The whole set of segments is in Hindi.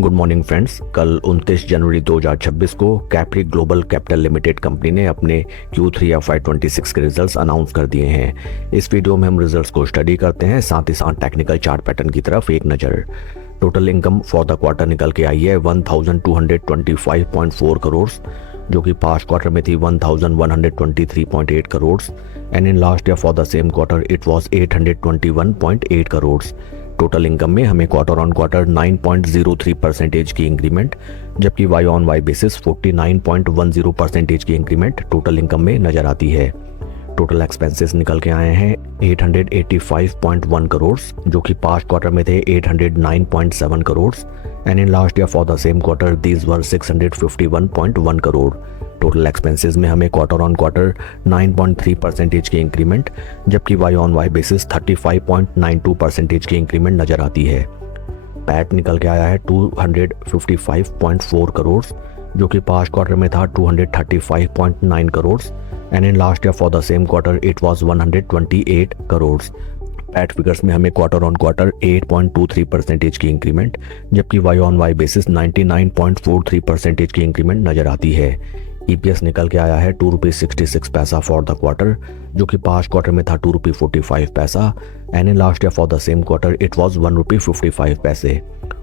Good morning friends. कल 29 जनवरी 2026 को Capri global capital limited company ने अपने Q3 FY26 के रिजल्ट्स अनाउंस कर दिए हैं। इस वीडियो में हम रिजल्ट्स को स्टडी करते हैं, साथ ही साथ टेक्निकल चार्ट पैटर्न की तरफ एक नज़र। Total income for the quarter निकल के आई है 1225.4 करोड़, जो कि पास्ट क्वार्टर में थी 1123.8 crore and in last year for the same quarter it was 821.8 crore. Total income में हमें क्वार्टर ऑन क्वार्टर 9.03% की इंक्रीमेंट, जबकि वाई ऑन वाई बेसिस 49.10% की इंक्रीमेंट टोटल इनकम में नजर आती है। टोटल एक्सपेंसेस निकल के आए हैं 885.1 करोड़, जो कि पास्ट क्वार्टर में थे 809.7 crore and in last year for the same quarter these were 651.1 crore. Total expenses में हमें क्वार्टर ऑन क्वार्टर 9.3% की इंक्रीमेंट, जबकि वाई ऑन वाई बेसिस 35.92% की इंक्रीमेंट नजर आती है। पैट निकल के आया है 255.4 करोड़, जो कि पास्ट क्वार्टर में था 235.9 crore and in last year for the same quarter it was 128 crore. PAT figures में हमें क्वार्टर ऑन क्वार्टर 8.23% की इंक्रीमेंट, जबकि वाई ऑन वाई बेसिस 99.43% की इंक्रीमेंट नजर आती है। EPS निकल के आया है ₹2.66 फॉर द क्वार्टर, जो कि पास्ट क्वार्टर में था ₹2.45 and in last year for the same quarter it was ₹1.55।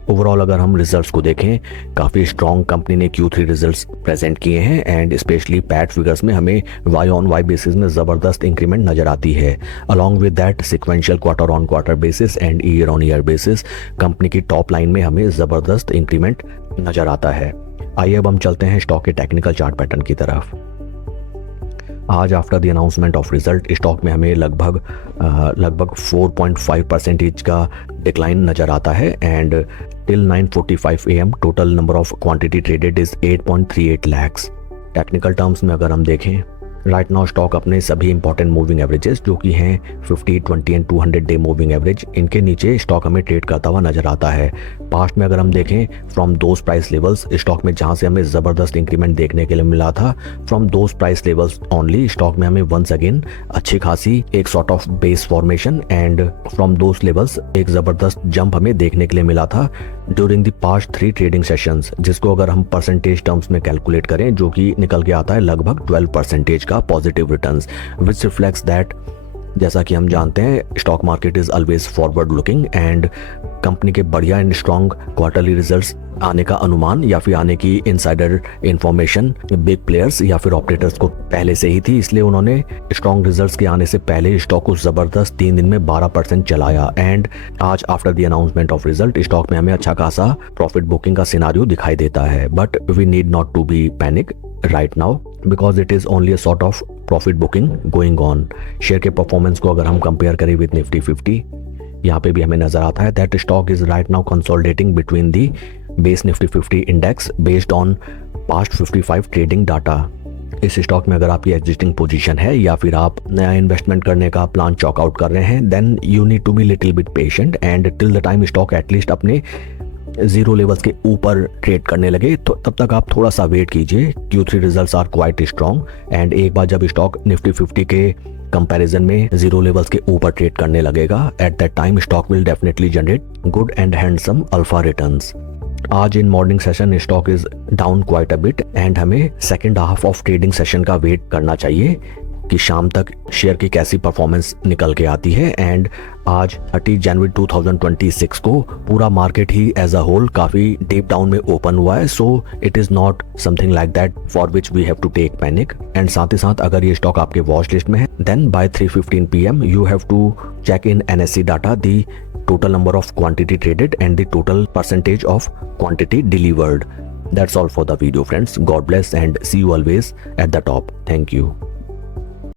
Overall अगर हम रिजल्ट्स को देखें, काफ़ी स्ट्रॉन्ग कंपनी ने Q3 रिजल्ट्स प्रेजेंट किए हैं एंड स्पेशली पैट फिगर्स में हमें वाई ऑन वाई बेसिस में ज़बरदस्त इंक्रीमेंट नज़र आती है। Along with that sequential quarter on quarter basis and year on year basis company की टॉप लाइन में हमें ज़बरदस्त इंक्रीमेंट नज़र आता है। आइए अब हम चलते हैं स्टॉक के टेक्निकल चार्ट पैटर्न की तरफ। आज after the announcement of result stock में हमें लगभग 4.5% का डिक्लाइन नज़र आता है and till 9:45 AM total number of quantity traded is 8.38 lakhs। Technical terms में अगर हम देखें, राइट नाउ स्टॉक अपने सभी इंपॉर्टेंट मूविंग एवरेजेस जो कि हैं 50, 20 एंड 200 डे मूविंग एवरेज, इनके नीचे स्टॉक हमें ट्रेड करता हुआ नजर आता है। पास्ट में अगर हम देखें, from those price levels stock में जहां से हमें ज़बरदस्त इंक्रीमेंट देखने के लिए मिला था, from those price levels only stock में हमें वंस अगेन अच्छी खासी एक sort of base formation and from those levels एक ज़बरदस्त जंप हमें देखने के लिए मिला था during the past 3 trading sessions, जिसको अगर हम परसेंटेज टर्म्स में कैलकुलेट करें, जो कि निकल के आता है लगभग 12% का positive returns, which reflects that जैसा कि हम जानते हैं stock market is always forward looking and company के बढ़िया एंड स्ट्रॉन्ग क्वार्टरली रिजल्ट्स आने का अनुमान या फिर आने की इनसाइडर इंफॉर्मेशन बिग प्लेयर्स या फिर ऑपरेटर्स को पहले से ही थी, इसलिए उन्होंने स्ट्रॉन्ग रिजल्ट्स के आने से पहले स्टॉक को जबरदस्त 3 दिन में 12% चलाया एंड आज after the announcement of result stock में हमें अच्छा खासा प्रॉफिट बुकिंग का सिनारियो दिखाई देता है। But we need not to be panic right now because it is only a sort of profit booking going on. Share के परफॉर्मेंस को अगर हम कंपेयर करें विद निफ्टी 50, यहाँ पे भी हमें नजर आता है that stock is right now consolidating between the base Nifty 50 index based on past 55 trading data. इस स्टॉक में अगर आपकी एग्जिस्टिंग पोजीशन है या फिर आप नया इन्वेस्टमेंट करने का प्लान चॉक आउट कर रहे हैं, then you need to be little bit patient and till the time stock at least अपने जीरो लेवल्स के ऊपर ट्रेड करने लगे, तो तब तक आप थोड़ा सा वेट कीजिए। Q3 results are quite strong and एक बार जब स्टॉक निफ्टी 50 के कंपैरिजन में जीरो लेवल्स के ऊपर ट्रेड करने लगेगा, at that time stock will definitely generate good and handsome alpha returns. आज in morning session stock is down quite a bit and हमें second half of trading session का वेट करना चाहिए कि शाम तक शेयर की कैसी परफॉर्मेंस निकल के आती है। एंड आज 30 जनवरी 2026 को पूरा मार्केट ही एज अ होल काफी डीप डाउन में ओपन हुआ है, so it is not something like that for which we have to take panic. And साथ ही साथ अगर ये स्टॉक आपके वॉच लिस्ट में है, then by 3:15 PM you have to check in NSE data the total number of quantity traded and the total percentage of quantity delivered. That's all for the video friends. God bless and see you always at the top. Thank you.